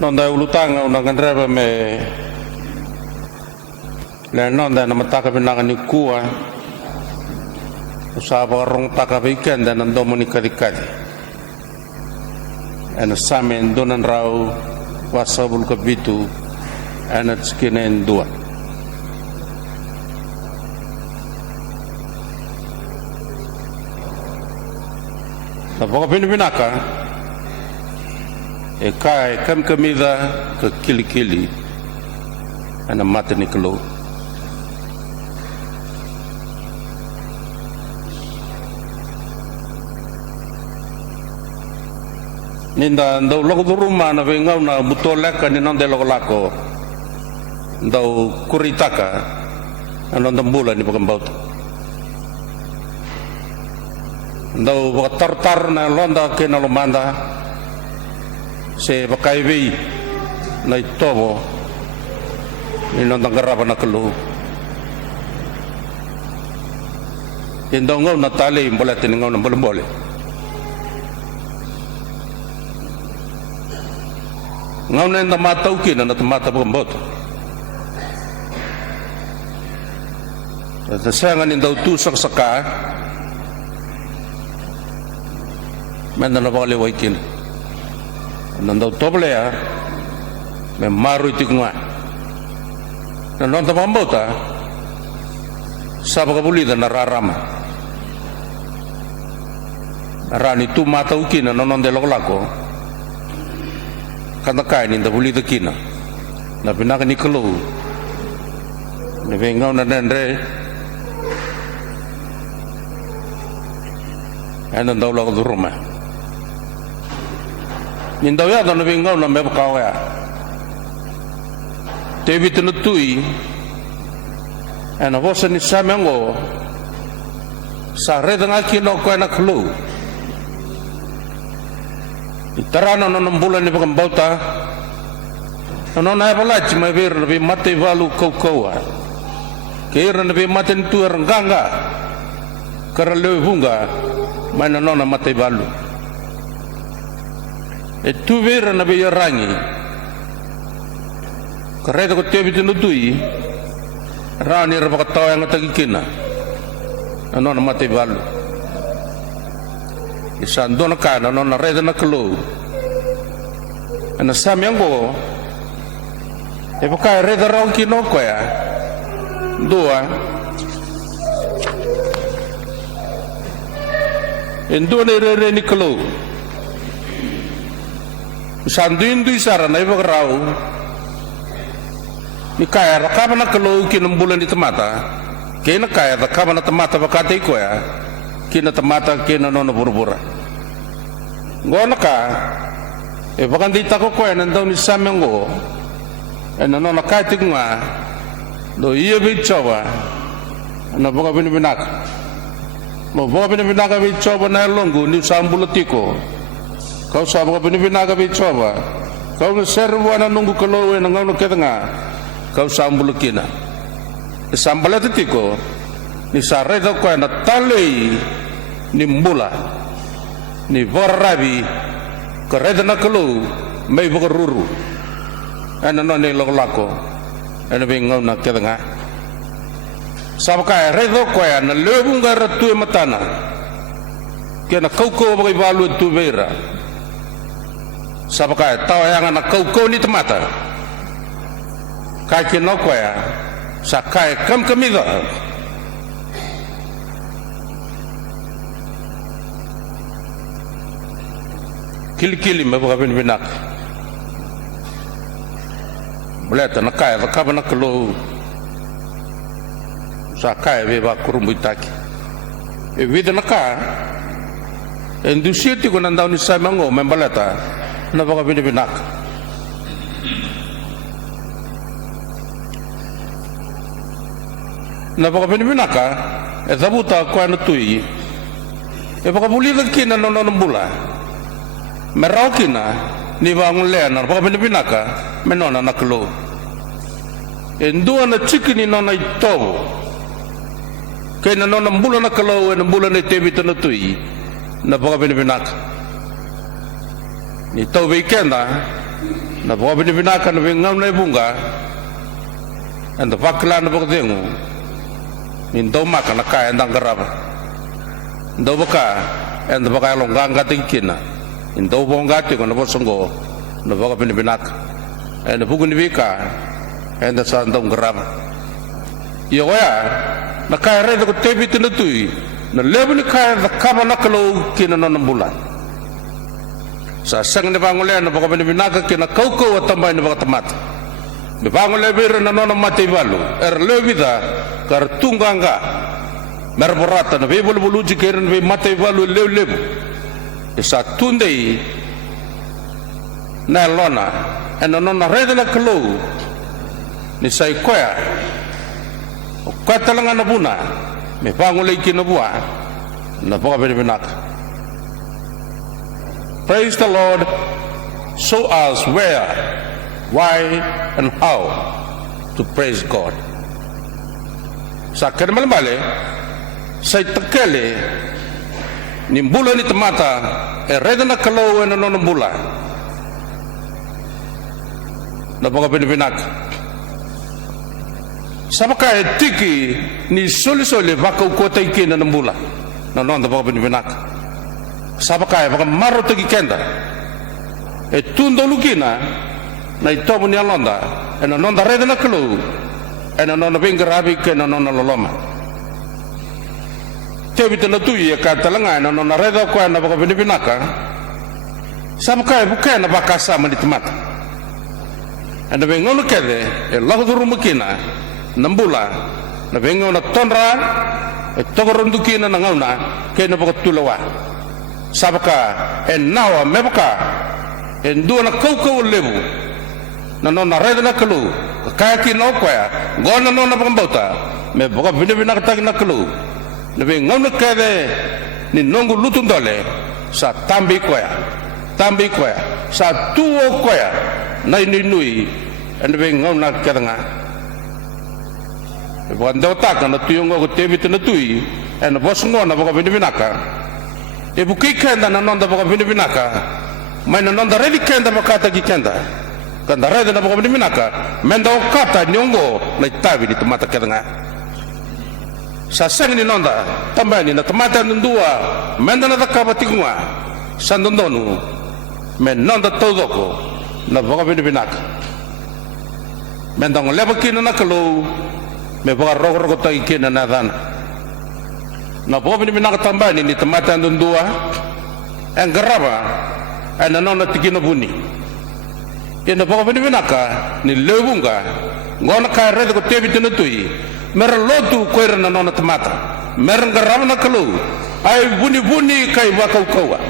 nonda ulutanga unang kanreba me le nonda na mataka pinanga ni kuwa usaba rong taka weekend dan ando moni kadi ana samen donan rau wasabul kabitu ana skinen dua na boka pinaka e kai kam kamida ke kili ana mata ni kelo ninda ndau logo duruma na vengau na butoleka ni nonde logo lako ndau kuritaka anonda mbula ni pakambau ndau bakatar na londa ke na lomanda se bakaiwi na itobo ni nonda garaba na kelu indau ngau na tali mbola tiningau na boleh ngau na nda mata ukina na mata pakambau at sayang ni ndau tusak saka menda na bakali waikin nandau toble ya me maru itikwa nandau pakambau saba kabuli na rarama rani tu mata ukina nononde loko kanta kai ni nda buli kina na pinaka ni kelo ne vengau na nendre ana ndau la do roma ni ndau ya na vengau na me ka ya te vitno tui ana vosa ni samengo sa redanga kino ko na kelo itarana no bulan ni pakambau no na balach mai ver be mate valu kokoa ke na be mate tu ranganga karale bunga mana no na mate valu e tu ver na be rangi kare ko te bitu tui rani ra pakatawa yang tagikina no na mate valu isan dona kana no na reda na kelo ana samyango e pakai reda rau kino ko ya dua endo ne re ni kelo sanduin du isara na iba rau ni kaya rakaba na kelo kinum bulan di temata kena kaya rakaba na temata bakate ko ya kina temata kina nono buru-bura ngona ka e bakandi tako ko en ndau ni samengo en nono ka tingwa do iya bicoba na boka binak mo boka binak bicoba na longo ni sambulotiko kau sa boka binak bicoba kau ngeserwa na nunggu kelowe na ngono ketanga kau sambulokina sambalatiko ni sareta ko na talei ni mbula ni varabi kereta na kelu mai bokaruru ana no ni lako ana bingau na ketanga sabaka redo ko na lebunga ratu matana kena kauko bagai balu tu vera sabaka tawayanga na kauko ni temata kaki no ko ya sakai kam kamida kili me boka binak boleta na kaya vakaba na kelo sa kaya be ba kurumbu itaki e vida na ka endusieti ko nandau ni samango membaleta na boka binak na boka binak e zabuta ko na tui e boka bulida kina no bula merakina ni bangun lena boka binaka menona naklo endua na chikini nona itobo kena nona mbula naklo en mbula ne tebi tanutui na boka binaka ni to weekenda na bobi ni binaka na ngam na bunga and the bakla na bogdengu in do maka na kaya ndang garaba do baka and the baka longa tingkina in do bonga tingo na bosongo na bobi ni binaka and the bugun bika and the sandong garaba yo ya na kaya re ko tebi tinutui na lebu ni kaya the kaba na kalo kina na bulan sa sang ni bangole na baka binaka kina kauko at tambay na baka tamat ni bangole bir na nona mati balu lebida kar tunganga merborata na be bulu jikeran be mati balu lebu sa tundei na lona en nona rede na kalo ni sai koya o katalanga na buna me bangole kina bua na baka binaka. Praise the Lord. Show us where, why, and how to praise God. Sa kermal-male, sa itakele, ni bula ni tamata, reda na kalaw na nonong bula. Na baka binibinak. Sa baka tiki, ni soli-soli, baka ukotay kina ng bula. Na nonong baka binibinak. Sabakaya baka maro tagi kenda tundo lukina na itomo ni alonda nonda reda na kalu nonda bingarabi ke nonda loloma tebita na tuyi ka talanga nonda reda ko na baka binibinaka sabakaya bukan na baka sama ni temata anda bengono kede lagduru mukina nambula na bengono tonra togorondukina na ngauna ke na baka tulawa sabaka nawa mebaka dua na kau lebu na nona reda na kalu kaya ki no kwaya gona nona pambauta me boka bina katag na kalu nabe ngam na kade ni nongu lutun dole sa tambi kwaya sa tuo kwaya na nui nabe ngam na kadanga boka ndota kana tuyongo ko tebi na tui en bosngo na boka bina ka buki kenda na nonda baka binibinaka may na nonda redi kenda baka tagi kenda kanda redi na baka binibinaka menda okata nyongo na itabi ni tumata kenda nga sa seng ni nonda tambani na tumata nundua menda na takabati nga sa nondonu men nonda todoko na baka binibinaka menda ngoleba kina na kalu me baka rogo tagi kina na dana na bobi ni minakatambani ni tamata ndundua ang garaba ay nanona tikino buni ina bobi ni minaka ni lebunga ngona ka rede ko tebi tinutui mer lotu ko era nanona tamata mer garaba na kalu ay buni kay wakau kawa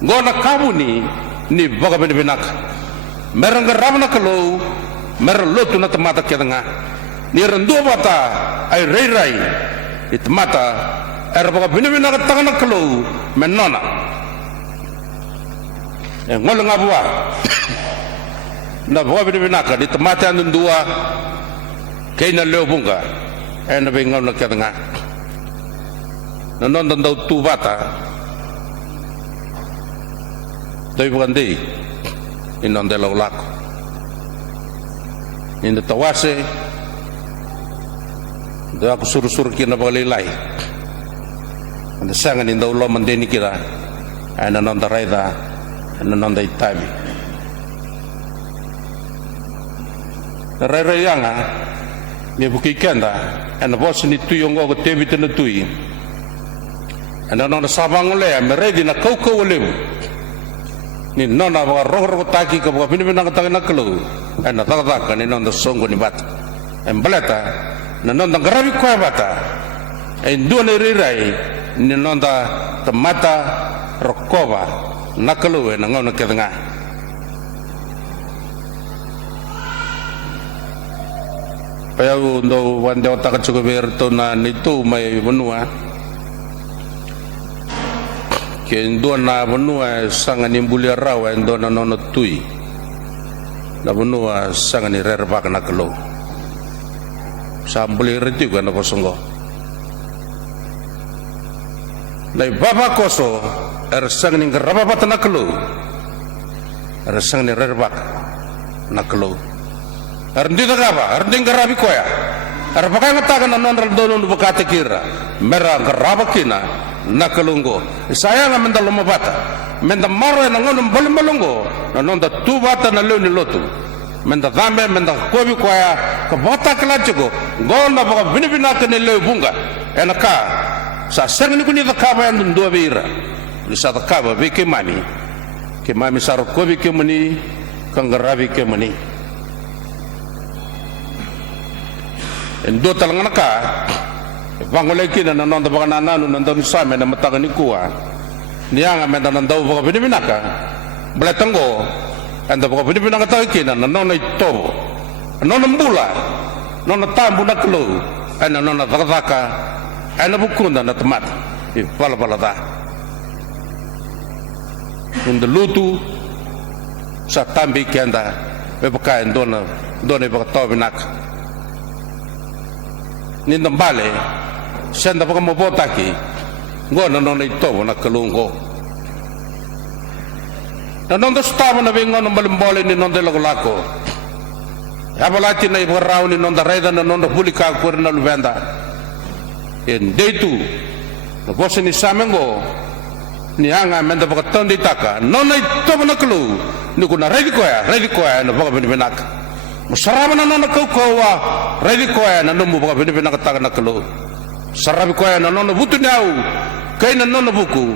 ngona kabuni ni bobi ni minaka mer garaba na kalu mer lotu na tamata kedanga ni rendu bata ay rai itmata baka binibina ka tangan kalu menona ngol nga buwa na baka binibina ka itmata andun dua kay na leobunga na bingol na kadanga nanon daw tubata doy bugandi inon de laulak in the tawase da aku suruh kina bagalilay anda sangan inda ulo mandeni kira ana nonda raida ana nonda itabi raira yanga me buki kenda ana bos ni tuyongo ko tebi tena tui ana nonda sabang le me redi na kau le ni nona ba roh taki ka ba binibina ka na kelu ana taka ni nonda songo ni bat embleta na nonda garabi kwa bata dua ni rirai ni nonda temata rokoba nakalu na ngau na kedanga paya undo wande otaka cukup berto na nitu may benua kendo na benua sangan imbulia rawa endo na nono tui na benua sangan irerbak na kelo sambuli reti kan na posongo na baba koso sangan ingeraba patana kelo sangan irerbak nakalo arndi dagaba arndi ngarabi koya arabaka ngataga na non dono no bakate kira mera ngaraba kina nakalungo saya nga menda lomabata menda maro na ngono balumbalungo na non da tubata na leo ni lotu menda dhambe menda kobi koya ka bota kalajugo gona baka binibina ka ni leo bunga enaka sa serni kuni da kaba yandu ndo beira bisa da kaba be ke mami saro kobi ke mani kangarabi ke mani endo talangana ka bangole kina na nonda baka nananu nonda nisame na mataga ni kuwa nianga menda nonda baka binibinaka beletango anda baka binibinaka taga kina na nona itobo nona mbula nona tambu na klo ana nona dhaka ana bukunda na tamata pala pala da unda lutu sa tambi kenda baka ndona baka tobinaka ninda mbale senda baka mabotaki ngona nona itobo na kalungo na nonda stava na vingo na mbalimbole ni nonda lako abalati na ibarao ni nonda reda na nonda bulika kwere na luvenda en deitu na bosa ni samengo ni anga menda baka tondi taka nona itobo na kalu ni kuna redi koya na baka binibenaka musarama na nona kaukawa redi koya na nomu baka binibenaka taka na kalu sarabi koya na nona butu niau kaya na nona buku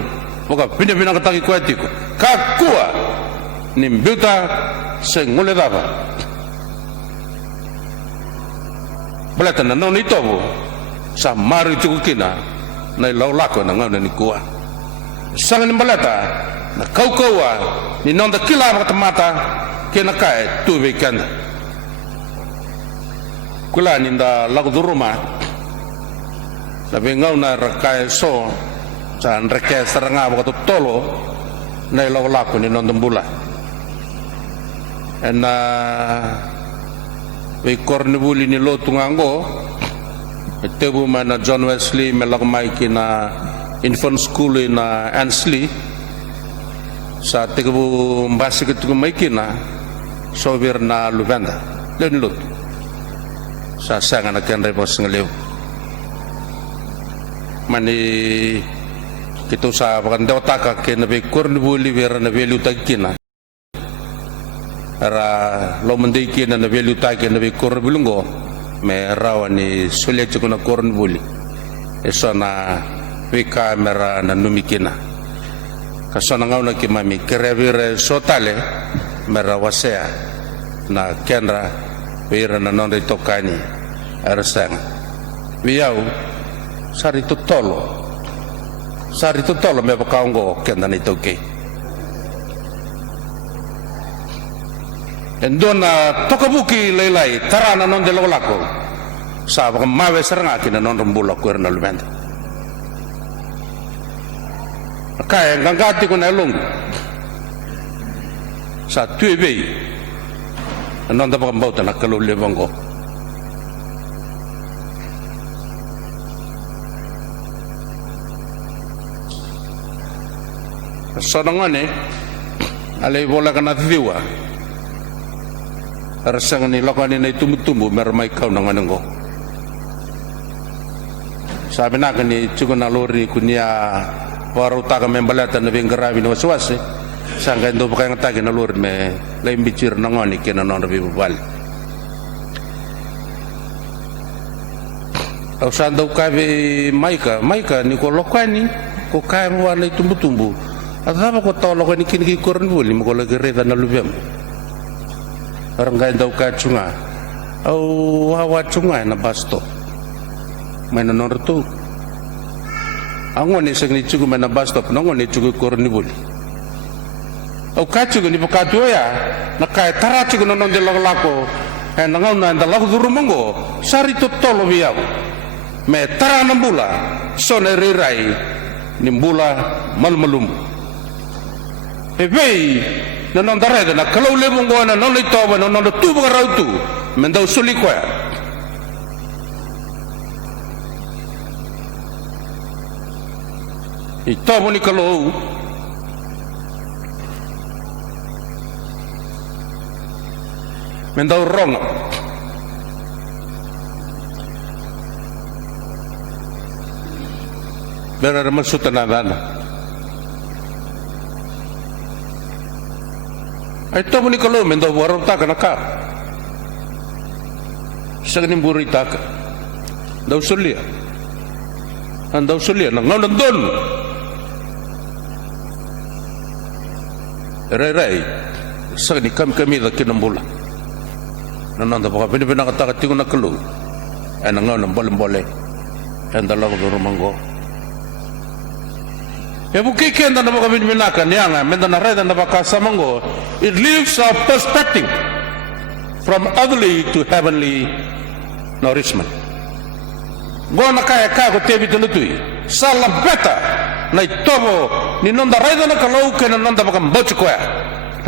baka binibenaka taki koya tiko kakua ni mbiuta se ngule daba balata na nona itobo sa maru tiko kina na ilau lako na ngau na ni kuwa sanga ni balata na kaukawa ni nonda kila baka tamata kena kaya tuwe kanda kula ni nda lago duruma na ngau na rakaya so sa nreke saranga baka tolo na ilau lako ni nonda mbula na kornibuli ni lotu ngango tebu mana John Wesley melakmai kina infant school na Ansley sa tebu mbasi ketu mai kina sobir na Luvenda len lot sa sanga na kan repos ngelew mani kitu sa bakan dewtaka ke nabe kornibuli vera na velu takina ara lo mendei kina na velu take na be kornibulungo me rawani sule chukuna kornibuli esona we kamera na numikina kasona ngauna kimami kerevire sotale mera wasea na kendra vira na nonde tokani arsang viau sari tutolo me bakaongo kenda ni toke endona tokabuki leilai tarana non de lolako sa baka mawe seranga kina non rembula kuer na lumenda kaya ngangati ko na longu sa tuebe non da baka mbauta na kalu levango sonangane alai bola kana viwa rasang ni lokani na tumbu mermai kau nanganenggo sabi na kani chuguna lori kunia waru taka membalata na bingarabi na waswasi sangga ndo pakai ngatagi na lori me lain bicir nangani kena non rabi bubali au sandau kabe maika ni ko lokani ko kai wana tumbu atapa ko to lokani kini korn buli mo ko lagi reda na lubem orang gaya dau kacunga au hawa cunga na basto main nonor tu angone segni cugu main basto penongone cugu korni buli au kacugu ni pakatu ya na kaya tara cugu nonon de lako nangau na ndalaku durumongo sari to tolo biau me tara nambula sone rirai nimbula malmalum ebei na non dareda na kalau lebong na non itoba non tu bagarau tu mendau suli kwa itoba ni kalau mendau ronga benar maksud tanadana ito mo ni kalau mendau warung tak nak sagni buri tak daw sulia andaw sulia nang nandun rai sagni kami da kinambula nananda baka pinipina kata tingo na kalu nang nang boleh endalaw do romango buki kenda na baka pinipina kan yang menda na rai na baka samango. It leaves our perspective from earthly to heavenly nourishment. Gona kaya ko tebi tulutui salam beta na itobo ni nonda raida na kalau kena nonda bakam bochko ya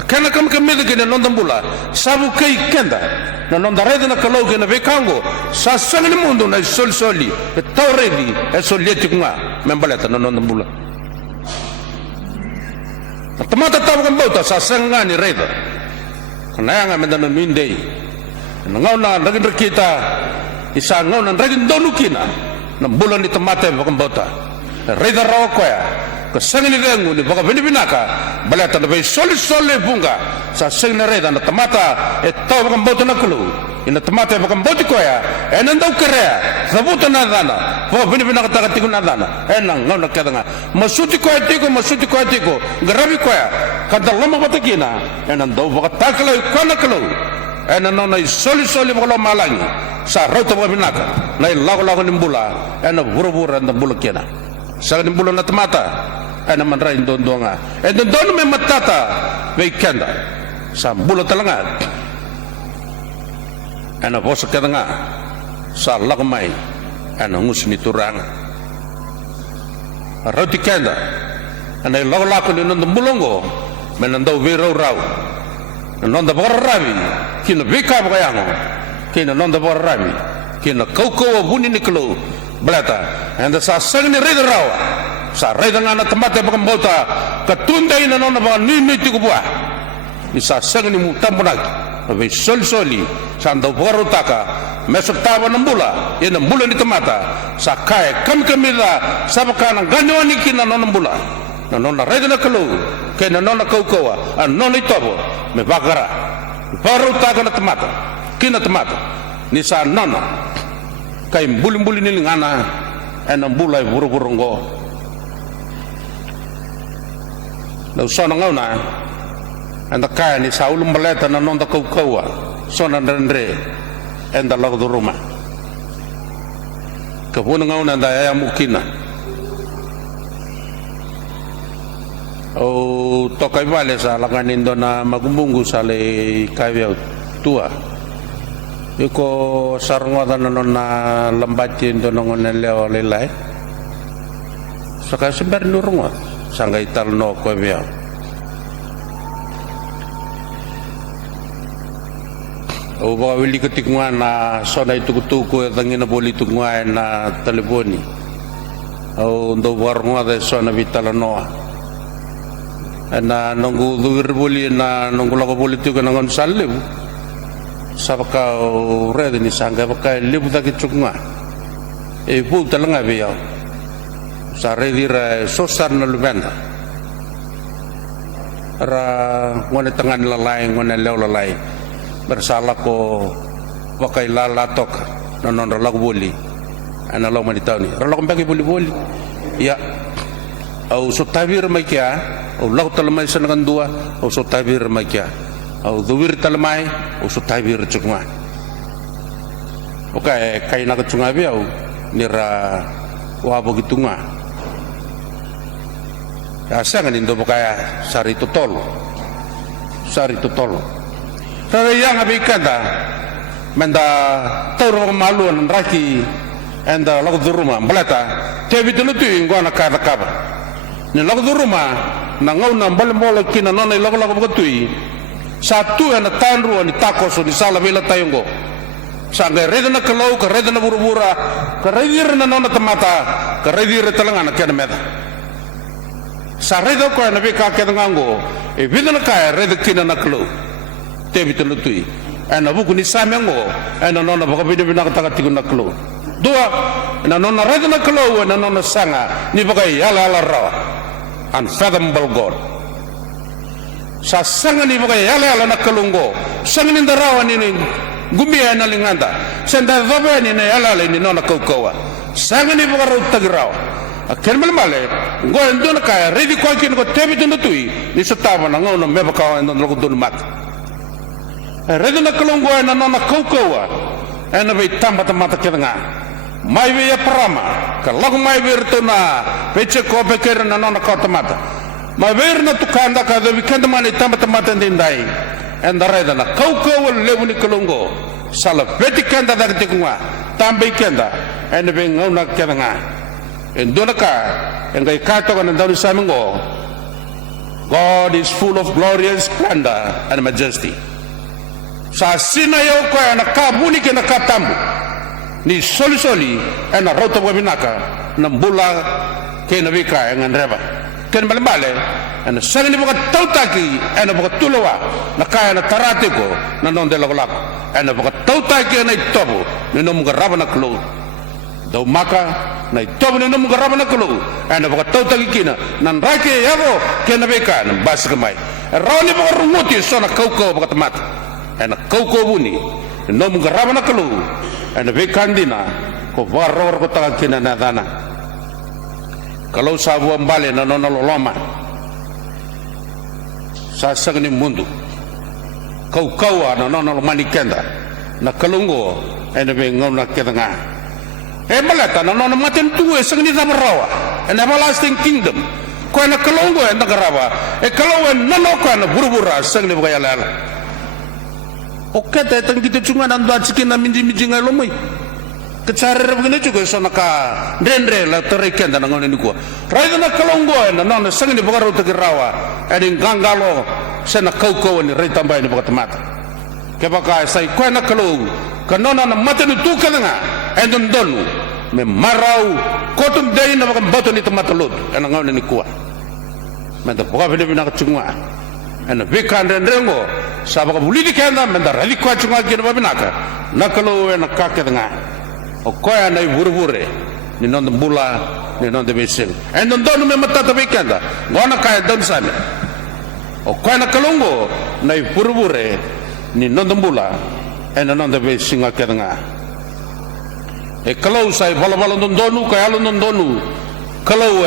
kena kam kamida kena nonda bula sabu kai kenda na nonda raida na kalau kena bekango sa sangni mundo na soli tauredi solieti kunga membaleta na nonda bula tamata tabu kan bauta sa sangani raida kana nga mendana mindei ngau na ragin kita isa ngau na ragin donukina na bulan di temate bakam bauta reda raw ko ya ka sangni rengu ni baka binibinaka balata na bay soli bunga sa sangni reda na temata taw bakam bauta na kulu ina temate bakam bauti ko ya enandaw karea sabuta na dana baka binibinaka takatigo na dana enang ngau na kadanga masuti ko atiko garabi ko ya kada lama batakina enandaw baka takala ko na kulu ena no na soli bolo malangi sa rauta baka binaka na lago nimbula ena buru-buru enda bulu kena sa nimbula na temata ena manra indondonga endon me matata weekenda sa bulu talanga ena bosa kadanga sa lagmay ena ngusni turanga rauti kenda ena lago ni nondon bulongo menandau wirau nonda borrabi kina bika bakayango kina nonda borrabi kina kau buni niklo blata anda sa sagni reda rawa sa reda ngana temate bakam bauta katunda ina nonda baka nini tiku buah ni sa sagni mutambunak abe soli sa anda borotaka mesok taba nambula ina mbula ni temata sa kaya kamida sabakana ganyoni kina nonda mbula na nona reda na kalu kena nona kau nona itobo me bagara baru taga na temata kina temata ni sa nona kay mbuli ni ngana ena mbulay buru-buru ngo na usona ngauna enda kaya ni sa ulum baleta na nona kau sona ndre enda lago do ruma kabuna ngauna enda ya mukina o tokai vale sa lakanin do na magumbunggu sa le kawyaw tua iko sarngwada na na lambatin do nongon leo lelai saka sembar nurungwa sangga ital no kawyaw o ba wili ketikwa na sona itu kutuku tangina boli tukwa na telefoni o ndo warngwa de sona vitala noa na nunggu duwir boli na nunggu lago boli tu kana ngon salib sabaka red ni sangga baka libu ta kichunga e bu talanga biya sa redira sosar na lubenda ra ngone tangan lalai ngone lew lalai bersalah ko baka lalatok na non lago boli ana lago manitani ra lago bagi boli ya au sotabir makia au lau talamai sanakan dua au sotabir makia au duwir talamai au sotabir cunga okay kai nak cunga biau nira wa begitunga asangan indo bokaya sari tutol tara yang abikanda menda toro maluan raki enda lagu duruma balata tebi tulutu ingwana kaba ni lagu duruma na ngau na mbal kina nona lagu betui satu na tanru ni takoso ni sala vela tayongo sangga reda na kalau ka reda na buru-bura ka redir na nona temata ka redir talanga na kena meda sa reda ko na bika ke ngango e bidana ka reda kina na kalau tebi tulutui ena buku ni samengo ena nona baka bina taka tiku na klo dua ena nona reda na klo ena nona sanga ni baka yala rawa unfathomable God sa sanga ni baka yala na kalungo sanga ni rawa ni gumi ena linganda senda vabe ni yala ni nona kaukawa sanga ni baka rutagirawa akhirmal male go endon kaya ready ko kin ko tebi dun tui ni satava na ngona meba ka endon lo dun mat ready na kalungo na nona kaukawa ena be tamba mata kenga mai be prama ka lag mai be rtuna peche ko beker na nona ka mata mai be na tukanda ka de weekend mane tamba mata ndai enda ready na kaukawa lewuni kalungo sala beti kanda da tikuma tambe kenda ena be ngona kenga Endonaka engai kato kan ndau samingo God is full of glorious splendor and majesty sa sina yo ko na kabuni ke na katambu ni soli na roto binaka na bula ke na bika ngan reba ken balbale na sani boka tautaki na boka tulowa na kaya na tarate ko na non de lagolak na boka tautaki na itobo ni no mugaraba na klo daw maka na itobo ni no mugaraba na klo na boka tautaki kina nan rake yabo ke na bika na bas kamay rawni boka rumuti so na kauko boka tamat na kauko buni no mugaraba na klo na bika ndina ko waror ko taka kina na dana kalau sabu ambale na nona loloma sa sagni mundu kau na nona lomani kenda na kalungo ene be ngona kedanga malata na nona maten tuwe sagni zabarawa and everlasting kingdom ko na kalungo na garawa kalawa nono ko na burbura sagni bagayala okete tangite chunga nando chikin na minji ngalomai kecara begini juga sana ka dendre la terikan dan ngon ni ko rai na kalongo na non sangni bagaru tegirawa eding gangalo sana kauko ni rai tambay ni bagat mata ke baka sai ko na kalong kanona na mata ni tukanga endon donu me marau kotum dei na bagat bato ni tamata lod na ngon ni ko menda boga bini bina chungwa ena bikan drengo sabaka bulidi kenda menda rali ko chungwa gina babinaka nakalo na kakedanga o koya na burbure ni non bula ni non de besing en non me mata ta bekanda ngona kaya don same o koya na kalongo na burbure ni non bula en non de besing akanga kalau sai bala non donu kaya non donu kalau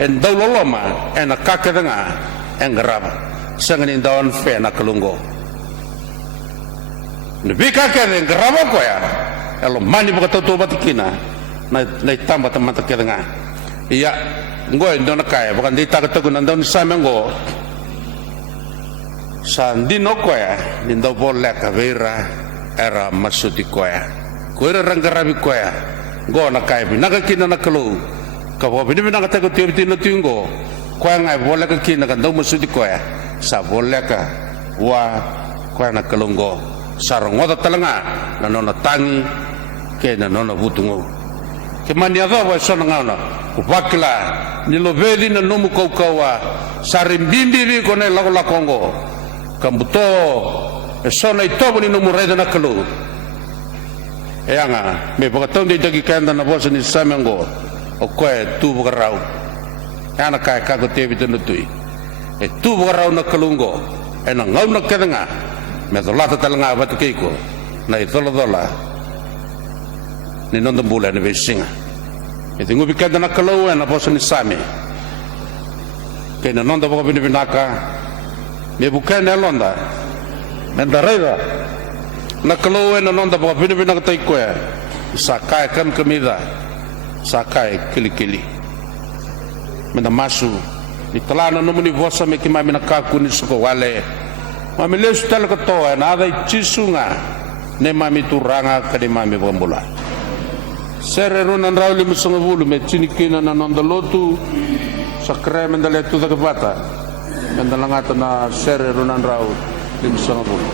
en dawloloma en akakanga en graba sangani don fe na kalongo ni bikaka en graba koya elo mani baka toto batikina na tamba tamata kedanga iya ngoy ndona kaya baka ndita ka tago nandon samengo sandino koya nindo bolle ka vera era masudi koya koira rangarabi koya go na kaya binaga kina na kalo ka bo binaga tago tibti na tingo koya ngai bolle ka kina ka ndo masudi koya sa bolle ka wa koya na kalongo sarong wata talanga na nona tangi ke na nona butungo ke mani ava wa sona ngana upakla ni lovedi na nomu kaukawa sarimbimbi ko na lago lakongo kambuto sona itobo ni nomu reda na kalu anga me bakatonde dagi kanda na bosa ni samengo o koe tu bukarau ana kai kago tebi tunu tui tu bukarau na kalungo na ngau na kedanga me dolata talanga batu keiko na dola ni non bula ni besinga tingu bikada na kalau na bosa ni sami ke na non da boka binaka me bukan na londa menda reda na kalau na non da boka binaka tai ko sakai kan comida sakai kili menda masu italana no muni vosa me ki mami na kaku ni suko wale mami le stal ko to na dai chisunga ne mami turanga kade mami bombula sere runan rauli musonga bulu me chinikina na nondalotu sakre mendale tu da bata mendalangata na sere runan raul musonga bulu